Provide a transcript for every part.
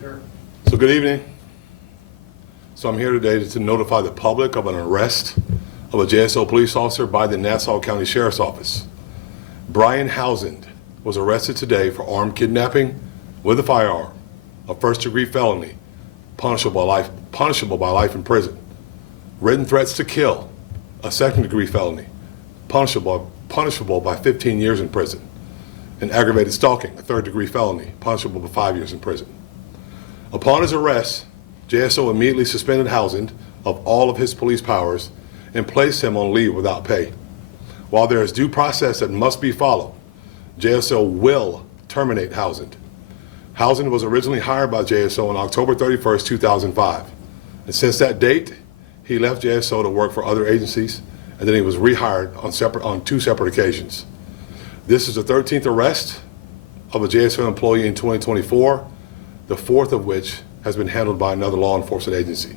So good evening. So I'm here today to notify the public of an arrest of a JSO police officer by the Nassau County Sheriff's Office. Brian Housand was arrested today for armed kidnapping with a firearm, a first-degree felony, punishable by life in prison. Written threats to kill, a second-degree felony, punishable by 15 years in prison. And aggravated stalking, a third-degree felony, punishable by 5 years in prison. Upon his arrest, JSO immediately suspended Housand of all of his police powers and placed him on leave without pay. While there is due process that must be followed, JSO will terminate Housand. Housand was originally hired by JSO on October 31st, 2005. And since that date, he left JSO to work for other agencies, and then he was rehired on two separate occasions. This is the 13th arrest of a JSO employee in 2024, the fourth of which has been handled by another law enforcement agency.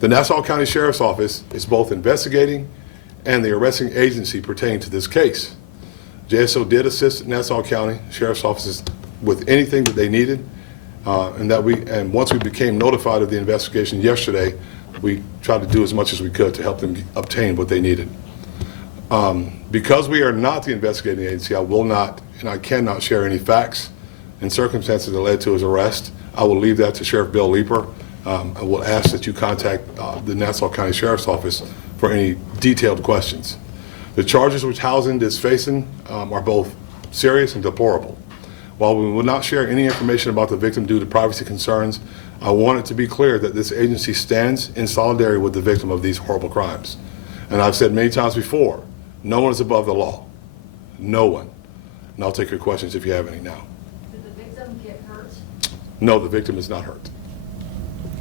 The Nassau County Sheriff's Office is both investigating and the arresting agency pertaining to this case. JSO did assist Nassau County Sheriff's Office with anything that they needed, and once we became notified of the investigation yesterday, we tried to do as much as we could to help them obtain what they needed. Because we are not the investigating agency, I will not and I cannot share any facts and circumstances that led to his arrest. I will leave that to Sheriff Bill Leeper. I will ask that you contact the Nassau County Sheriff's Office for any detailed questions. The charges which Housand is facing are both serious and deplorable. While we will not share any information about the victim due to privacy concerns, I want it to be clear that this agency stands in solidarity with the victim of these horrible crimes. And I've said many times before, no one is above the law. No one. And I'll take your questions if you have any now. Did the victim get hurt? No, the victim is not hurt.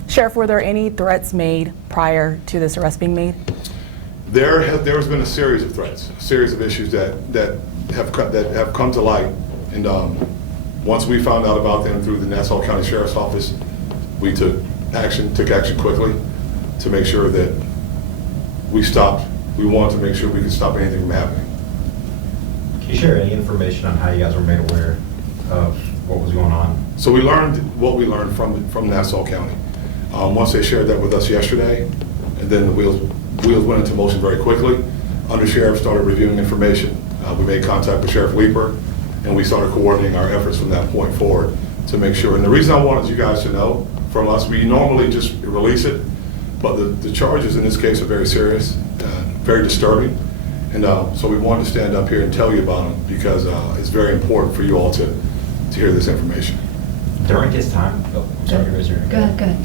Sheriff, were there any threats made prior to this arrest being made? There has been a series of threats, a series of issues that have come to light. And once we found out about them through the Nassau County Sheriff's Office, we took action quickly to make sure that we wanted to make sure we could stop anything from happening. Can you share any information on how you guys were made aware of what was going on? So we learned what we learned from Nassau County. Once they shared that with us yesterday, and then the wheels went into motion very quickly. Undersheriff started reviewing information. We made contact with Sheriff Leeper, and we started coordinating our efforts from that point forward to make sure. And the reason I wanted you guys to know from us, we normally just release it, but the charges in this case are very serious, very disturbing. And so we wanted to stand up here and tell you about them because it's very important for you all to hear this information. During his time, Go ahead.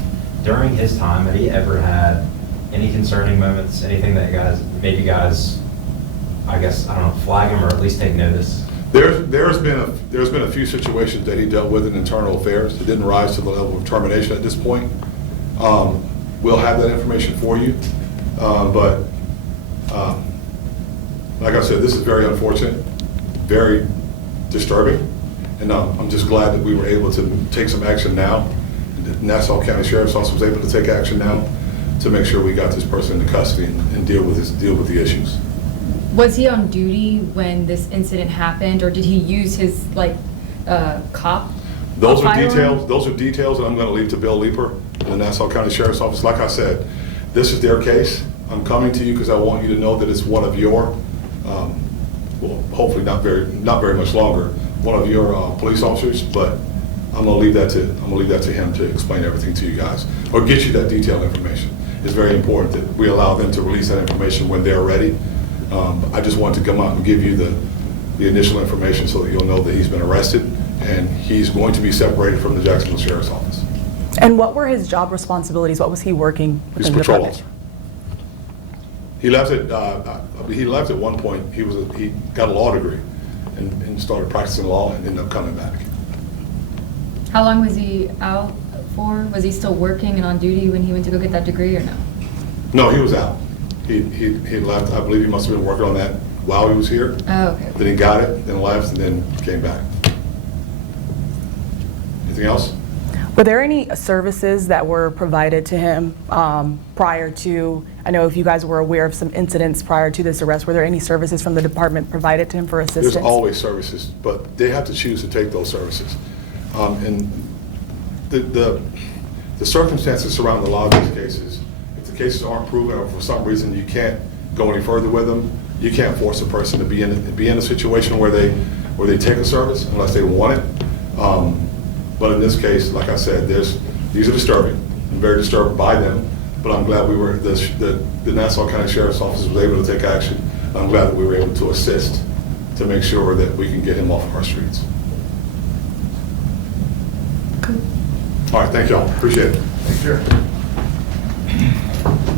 During his time, had he ever had any concerning moments, anything that made you guys, I guess, I don't know, flag him or at least take notice? There's been a few situations that he dealt with in internal affairs. It didn't rise to the level of termination at this point. We'll have that information for you, but like I said, this is very unfortunate, very disturbing, and I'm just glad that we were able to take some action now. The Nassau County Sheriff's Office was able to take action now to make sure we got this person into custody and deal with the issues. Was he on duty when this incident happened, or did he use his cop? Those are details that I'm going to leave to Bill Leeper in the Nassau County Sheriff's Office. Like I said, this is their case. I'm coming to you because I want you to know that it's one of your, well, hopefully not very much longer, one of your police officers. But I'm going to leave that to him to explain everything to you guys or get you that detailed information. It's very important that we allow them to release that information when they're ready. I just want to come out and give you the initial information so that you'll know that he's been arrested and he's going to be separated from the Jacksonville Sheriff's Office. And what were his job responsibilities? What was he working He's within a the patrol department? officer. He left at one point. He got a law degree and started practicing law and ended up coming back. How long was he out for? Was he still working and on duty when he went to go get that degree, or no? No, he was out. He left. I believe he must have been working on that while he was here. Oh, okay. Then he got it, then left, and then came back. Anything else? Were there any services that were provided to him prior to, I know if you guys were aware of some incidents prior to this arrest, were there any services from the department provided to him for assistance? There's always services, but they have to choose to take those services. And the circumstances surrounding a lot of these cases, if the cases aren't proven or for some reason you can't go any further with them, you can't force a person to be in a situation where they take a service unless they want it. But in this case, like I said, these are disturbing. I'm very disturbed by them, but I'm glad the Nassau County Sheriff's Office was able to take action. I'm glad that we were able to assist to make sure that we can get him off of our streets. All right, thank y'all. Appreciate it. Thank you.